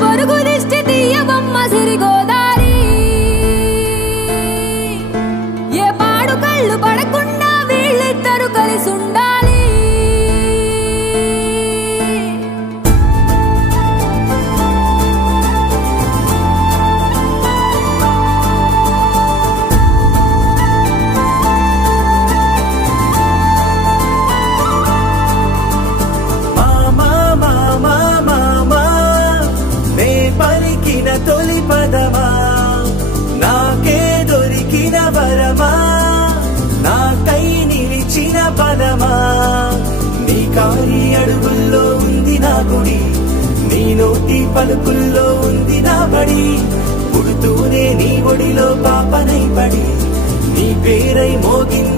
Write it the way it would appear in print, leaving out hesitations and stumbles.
పొరుగు దిష్టి తీయబొమ్మ సిరిగోదారి ఏ పాడు కళ్ళు పడకుండా వీళ్ళిద్దరు కలిసి ఉండాలి తొలి పదమా నాకే దొరికిన వరమా నాకై నిలిచిన పదమా నీ కారి అడుగుల్లో ఉంది నా గుడి నీ నోటి పలుకుల్లో ఉంది నా బడి పుడుతూనే నీ ఒడిలో పాపనై పడి నీ పేరై మోగింది